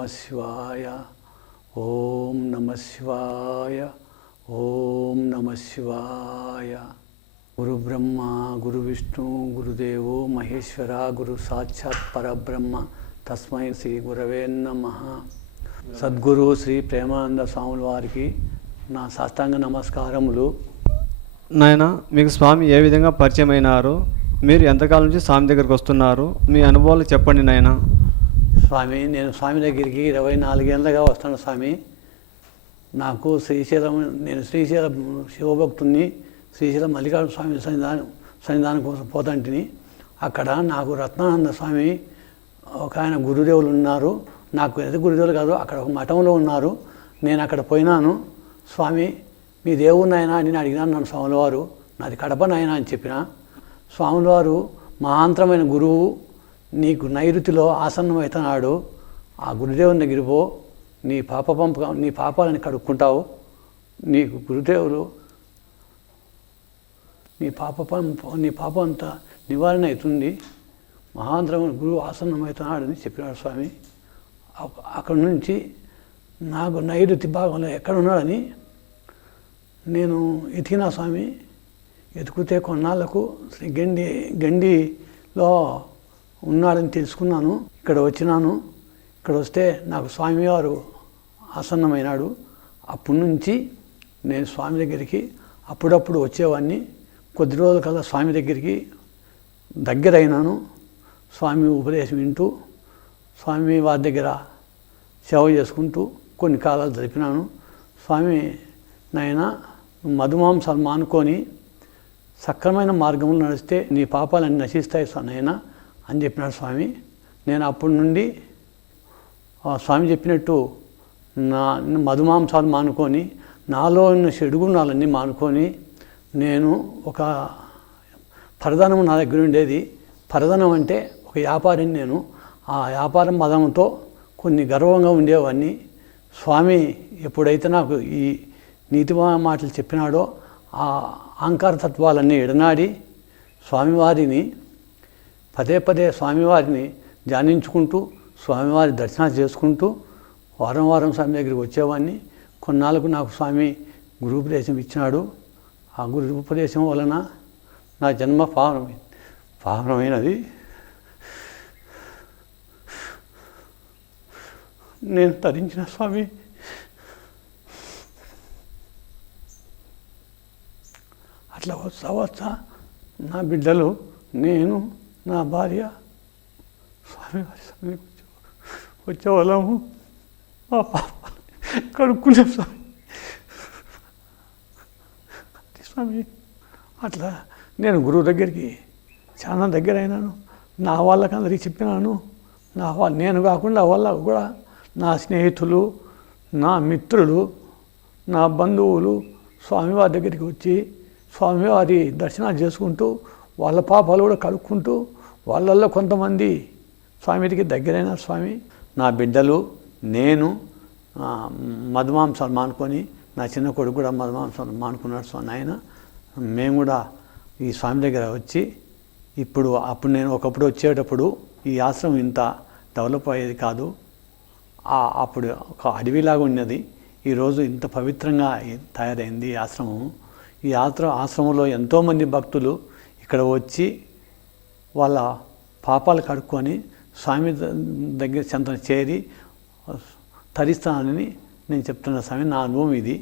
నమ శివాయ. ఓం నమ శివాయ. ఓం నమ శివాయ. గురు బ్రహ్మ గురు విష్ణు గురుదేవో మహేశ్వర గురు సాక్షాత్ పరబ్రహ్మ తస్మై శ్రీ గురవే నమః. సద్గురు శ్రీ ప్రేమానంద స్వాముల వారికి నా సాష్టాంగ నమస్కారములు. నాయన, మీకు స్వామి ఏ విధంగా పరిచయం అయినారు? మీరు ఎంతకాలం నుంచి స్వామి దగ్గరికి వస్తున్నారు? మీ అనుభవాలు చెప్పండి నాయన. స్వామి, నేను స్వామి దగ్గరికి 24 ఏళ్ళగా వస్తాను స్వామి. నాకు శ్రీశైలం, నేను శ్రీశైలం శివభక్తుని, శ్రీశైలం మల్లికార్జున స్వామి సన్నిధానం కోసం పోతాంటిని. అక్కడ నాకు రత్నానంద స్వామి ఒక ఆయన గురుదేవులు ఉన్నారు. నాకు ఎంత గురుదేవులు కాదు, అక్కడ ఒక మఠంలో ఉన్నారు. నేను అక్కడ పోయినాను. స్వామి, మీ దేవుడు నాయన అని నేను అడిగినాను. నన్ను స్వాముల వారు, నాది కడప నాయన అని చెప్పిన. స్వాముల వారు మహాంతరమైన గురువు, నీకు నైరుతిలో ఆసన్నమవుతున్నాడు. ఆ గురుదేవుని దగ్గర పో, నీ పాపాలని కడుక్కుంటావు. నీకు గురుదేవులు నీ పాపం అంతా నివారణ అవుతుంది. మహాంతరమైన గురువు ఆసన్నమవుతున్నాడని చెప్పినాడు స్వామి. అక్కడి నుంచి నాకు నైరుతి భాగంలో ఎక్కడ ఉన్నాడని నేను ఎతికినా స్వామి. ఎతికితే కొన్నాళ్లకు శ్రీ గండిలో ఉన్నాడని తెలుసుకున్నాను. ఇక్కడ వచ్చినాను. ఇక్కడ వస్తే నాకు స్వామివారు ఆసన్నమైనాడు. అప్పటి నుంచి నేను స్వామి దగ్గరికి అప్పుడప్పుడు వచ్చేవాడిని. కొద్ది రోజుల కల్లా స్వామి దగ్గరికి దగ్గర అయినాను. స్వామి ఉపదేశం వింటూ స్వామి వారి దగ్గర సేవ చేసుకుంటూ కొన్ని కాలాలు జరిపినాను. స్వామి, నాయన మధుమాంసాలు మానుకొని సక్రమైన మార్గంలో నడిస్తే నీ పాపాలన్నీ నశిస్తాయి నాయన అని చెప్పినాడు స్వామి. నేను అప్పటి నుండి స్వామి చెప్పినట్టు నా మధుమాంసాలు మానుకొని, నాలో ఉన్న చెడుగుణాలన్నీ మానుకొని, నేను ఒక పరధనం నా దగ్గర ఉండేది. పరధనం అంటే ఒక వ్యాపారిని నేను. ఆ వ్యాపారం మదంతో కొన్ని గర్వంగా ఉండేవాడిని. స్వామి ఎప్పుడైతే నాకు ఈ నీతి మాటలు చెప్పినాడో ఆ అహంకార తత్వాలన్నీ ఎడనాడి స్వామివారిని పదే పదే స్వామివారిని ధ్యానించుకుంటూ స్వామివారి దర్శనాలు చేసుకుంటూ వారం వారం స్వామి దగ్గరికి వచ్చేవాడిని. కొన్నాళ్ళకు నాకు స్వామి గురుపదేశం ఇచ్చినాడు. ఆ గురుపదేశం వలన నా జన్మ పావనమైనది. నేను తరించిన స్వామి. అట్లా వస్తా నా బిడ్డలు, నేను, నా భార్య స్వామివారి సమీప వచ్చేవాళ్ళము. మా పాపాలు కడుక్కునే స్వామి. అట్లా నేను గురువు దగ్గరికి చాలా దగ్గర అయినాను. నా వాళ్ళకి అందరికీ చెప్పినాను. నేను కాకుండా వాళ్ళకు కూడా నా స్నేహితులు, నా మిత్రులు, నా బంధువులు స్వామివారి దగ్గరికి వచ్చి స్వామివారి దర్శనాలు చేసుకుంటూ వాళ్ళ పాపాలు కూడా కడుక్కుంటూ వాళ్ళల్లో కొంతమంది స్వామికి దగ్గరైన స్వామి. నా బిడ్డలు, నేను మధుమాంసాలు మానుకొని, నా చిన్న కొడుకు కూడా మధుమాంసాలు మానుకున్నాడు స్వామి. ఆయన మేము కూడా ఈ స్వామి దగ్గర వచ్చి అప్పుడు నేను ఒకప్పుడు వచ్చేటప్పుడు ఈ ఆశ్రమం ఇంత డెవలప్ అయ్యేది కాదు. అప్పుడు ఒక అడవిలాగా ఉన్నది. ఈరోజు ఇంత పవిత్రంగా తయారైంది ఈ ఆశ్రమం. ఈ ఆశ్రమంలో ఎంతోమంది భక్తులు ఇక్కడ వచ్చి వాళ్ళ పాపాలు కడుక్కొని స్వామి దగ్గర చెంతన చేరి తరిస్తానని నేను చెప్తున్నా స్వామి. నా అనుభవం ఇది.